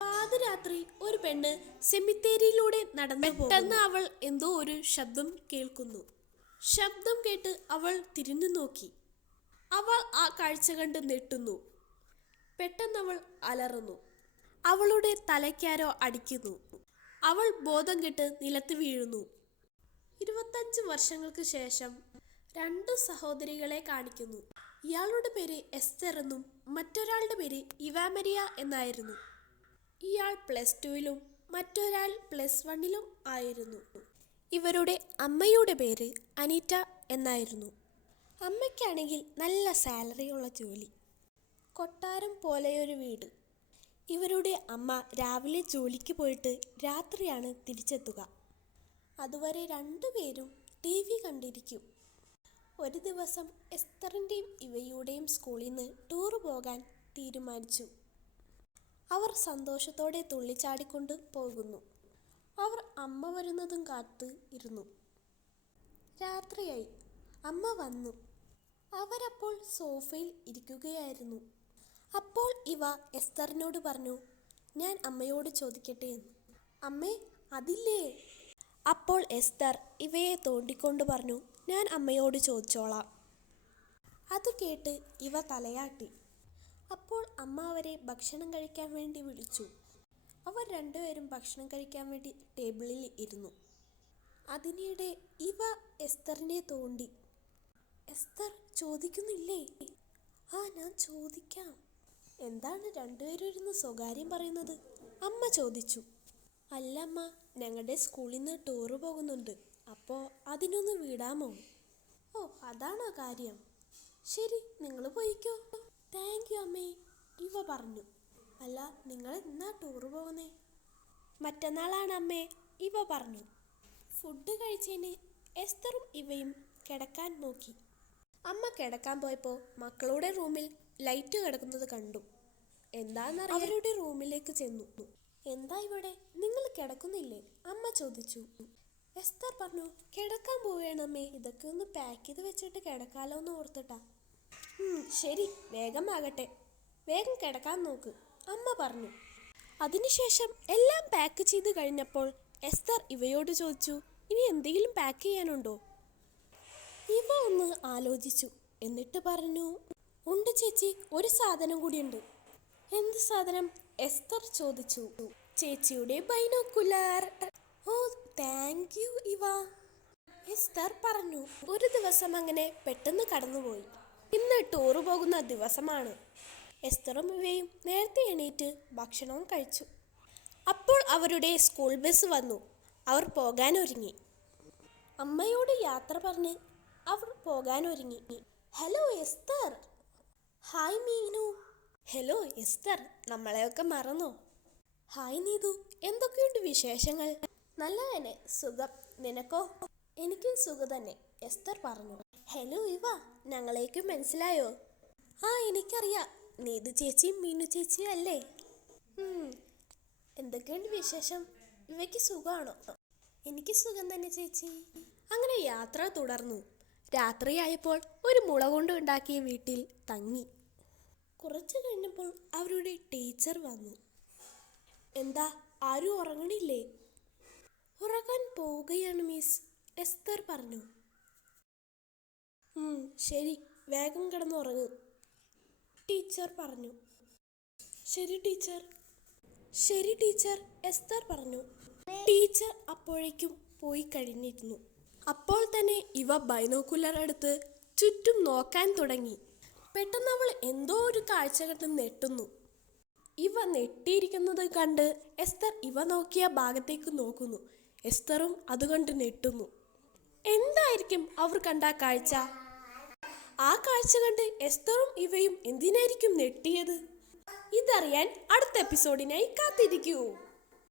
പാതിരാത്രി ഒരു പെണ്ണ് സെമിത്തേരിയിലൂടെ നടന്നു പെട്ടെന്ന് അവൾ എന്തോ ഒരു ശബ്ദം കേൾക്കുന്നു. ശബ്ദം കേട്ട് അവൾ തിരിഞ്ഞു നോക്കി. അവൾ ആ കാഴ്ച കണ്ട് ഞെട്ടുന്നു. പെട്ടെന്നവൾ അലറുന്നു. അവളുടെ തലയ്ക്കാരോ അടിക്കുന്നു. അവൾ ബോധം കെട്ട് നിലത്ത് വീഴുന്നു. 25 വർഷങ്ങൾക്ക് ശേഷം 2 സഹോദരികളെ കാണിക്കുന്നു. ഇയാളുടെ പേര് എസ്തർ എന്നും മറ്റൊരാളുടെ പേര് ഇവാമരിയ എന്നായിരുന്നു. ഇയാൾ +2-ലും മറ്റൊരാൾ +1-ലും ആയിരുന്നു. ഇവരുടെ അമ്മയുടെ പേര് അനീറ്റ എന്നായിരുന്നു. അമ്മയ്ക്കാണെങ്കിൽ നല്ല സാലറിയുള്ള ജോലി, കൊട്ടാരം പോലെയൊരു വീട്. ഇവരുടെ അമ്മ രാവിലെ ജോലിക്ക് പോയിട്ട് രാത്രിയാണ് തിരിച്ചെത്തുക. അതുവരെ രണ്ടുപേരും TV കണ്ടിരിക്കും. ഒരു ദിവസം എസ്തറിൻ്റെയും ഇവയുടെയും സ്കൂളിൽ നിന്ന് ടൂർ പോകാൻ തീരുമാനിച്ചു. അവർ സന്തോഷത്തോടെ തുള്ളിച്ചാടിക്കൊണ്ട് പോകുന്നു. അവർ അമ്മ വരുന്നതും കാത്ത് ഇരുന്നു. രാത്രിയായി. അമ്മ വന്നു. അവരപ്പോൾ സോഫയിൽ ഇരിക്കുകയായിരുന്നു. അപ്പോൾ ഇവ എസ്തറിനോട് പറഞ്ഞു, ഞാൻ അമ്മയോട് ചോദിക്കട്ടെ എന്ന്. അമ്മേ, അതില്ലേ? അപ്പോൾ എസ്തർ ഇവയെ തോണ്ടിക്കൊണ്ട് പറഞ്ഞു, ഞാൻ അമ്മയോട് ചോദിച്ചോളാം. അത് കേട്ട് ഇവ തലയാട്ടി. അപ്പോൾ അമ്മ അവരെ ഭക്ഷണം കഴിക്കാൻ വേണ്ടി വിളിച്ചു. അവർ രണ്ടുപേരും ഭക്ഷണം കഴിക്കാൻ വേണ്ടി ടേബിളിൽ ഇരുന്നു. അതിനിടെ ഇവ എസ്തറിനെ തോണ്ടി. എസ്തർ ചോദിക്കുന്നില്ലേ? ആ, ഞാൻ ചോദിക്കാം. എന്താണ് രണ്ടുപേരും ഇരുന്ന് സ്വകാര്യം പറയുന്നത്? അമ്മ ചോദിച്ചു. അല്ല അമ്മ, ഞങ്ങളുടെ സ്കൂളിൽ നിന്ന് ടൂറ് പോകുന്നുണ്ട്. അപ്പോൾ അതിനൊന്ന് വിടാമോ? ഓ, അതാണോ കാര്യം? ശരി, നിങ്ങൾ പോയിക്കോ. താങ്ക് യു അമ്മേ, ഇവ പറഞ്ഞു. അല്ല, നിങ്ങൾ എന്നാ ടൂറ് പോകുന്നേ? മറ്റന്നാളാണ് അമ്മേ, ഇവ പറഞ്ഞു. ഫുഡ് കഴിച്ചതിന് എസ്തറും ഇവയും കിടക്കാൻ നോക്കി. അമ്മ കിടക്കാൻ പോയപ്പോൾ മക്കളുടെ റൂമിൽ ലൈറ്റ് കിടക്കുന്നത് കണ്ടു. എന്താണെന്നറിയാൻ അവരുടെ റൂമിലേക്ക് ചെന്നു. എന്താ ഇവിടെ, നിങ്ങൾ കിടക്കുന്നില്ലേ? അമ്മ ചോദിച്ചു. എസ്തർ പറഞ്ഞു, കിടക്കാൻ പോവുകയാണമ്മേ, ഇതൊക്കെ ഒന്ന് പാക്ക് ചെയ്ത് വെച്ചിട്ട് കിടക്കാലോ എന്ന് ഓർത്തിട്ടാ. ശരി, വേഗം ആകട്ടെ, വേഗം കിടക്കാൻ നോക്ക്, അമ്മ പറഞ്ഞു. അതിനുശേഷം എല്ലാം പാക്ക് ചെയ്ത് കഴിഞ്ഞപ്പോൾ എസ്തർ ഇവയോട് ചോദിച്ചു, ഇനി എന്തെങ്കിലും പാക്ക് ചെയ്യാനുണ്ടോ? ഇവ ഒന്ന് ആലോചിച്ചു. എന്നിട്ട് പറഞ്ഞു, ഉണ്ട് ചേച്ചി, ഒരു സാധനം കൂടിയുണ്ട്. എന്ത് സാധനം? എസ്തർ ചോദിച്ചു. ചേച്ചിയുടെ ബൈനോക്കുലർ. ഓ, താങ്ക് യു ഇവ, എസ്തർ പറഞ്ഞു. ഒരു ദിവസം അങ്ങനെ പെട്ടെന്ന് കടന്നുപോയി. ഇന്ന് ടൂറ് പോകുന്ന ദിവസമാണ്. എസ്തറും ഇവയും നേരത്തെ എണീറ്റ് ഭക്ഷണവും കഴിച്ചു. അപ്പോൾ അവരുടെ സ്കൂൾ ബസ് വന്നു. അവർ പോകാനൊരുങ്ങി. അമ്മയോട് യാത്ര പറഞ്ഞ് അവർ പോകാനൊരുങ്ങി. Hello Esther. Hi Meenu. Hello Esther, നമ്മളെയൊക്കെ മറന്നോ? ഹായ് നീതു, എന്തൊക്കെയുണ്ട് വിശേഷങ്ങൾ? നല്ല തന്നെ, സുഖം. നിനക്കോ? എനിക്കും സുഖം തന്നെ, എസ്തർ പറഞ്ഞു. ഹലോ ഇവ, ഞങ്ങളേക്കും മനസ്സിലായോ? ആ, എനിക്കറിയാം. നീതു ചേച്ചിയും മീനു ചേച്ചിയും അല്ലേ? എന്തൊക്കെയുണ്ട് വിശേഷം? ഇവയ്ക്ക് സുഖമാണോ? എനിക്ക് സുഖം തന്നെ ചേച്ചി. അങ്ങനെ യാത്ര തുടർന്നു. രാത്രിയായപ്പോൾ ഒരു മുള കൊണ്ട് ഉണ്ടാക്കിയ വീട്ടിൽ തങ്ങി. കുറച്ചു കഴിഞ്ഞപ്പോൾ അവരുടെ ടീച്ചർ വന്നു. എന്താ, ആരും ഉറങ്ങണില്ലേ? ഉറങ്ങാൻ പോവുകയാണ് മിസ്, എസ്തർ പറഞ്ഞു. ശരി, വേഗം കിടന്നുറങ്ങ്, ടീച്ചർ പറഞ്ഞു. ശരി ടീച്ചർ. ശരി ടീച്ചർ, എസ്തർ പറഞ്ഞു. ടീച്ചർ അപ്പോഴേക്കും പോയി കഴിഞ്ഞിരുന്നു. അപ്പോൾ തന്നെ ഇവ ബൈനോക്കുലർ എടുത്ത് ചുറ്റും നോക്കാൻ തുടങ്ങി. പെട്ടെന്ന് അവൾ എന്തോ ഒരു കാഴ്ച കണ്ട് ഞെട്ടുന്നു. ഇവ ഞെട്ടിയിരിക്കുന്നത് കണ്ട് എസ്തർ ഇവ നോക്കിയ ഭാഗത്തേക്ക് നോക്കുന്നു. എസ്തറും അത് കണ്ട് ഞെട്ടുന്നു. എന്തായിരിക്കും അവർ കണ്ട കാഴ്ച? ആ കാഴ്ച കണ്ട് എസ്തറും ഇവയും എന്തിനായിരിക്കും ഞെട്ടിയത്? ഇതറിയാൻ അടുത്ത എപ്പിസോഡിനായി കാത്തിരിക്കൂ.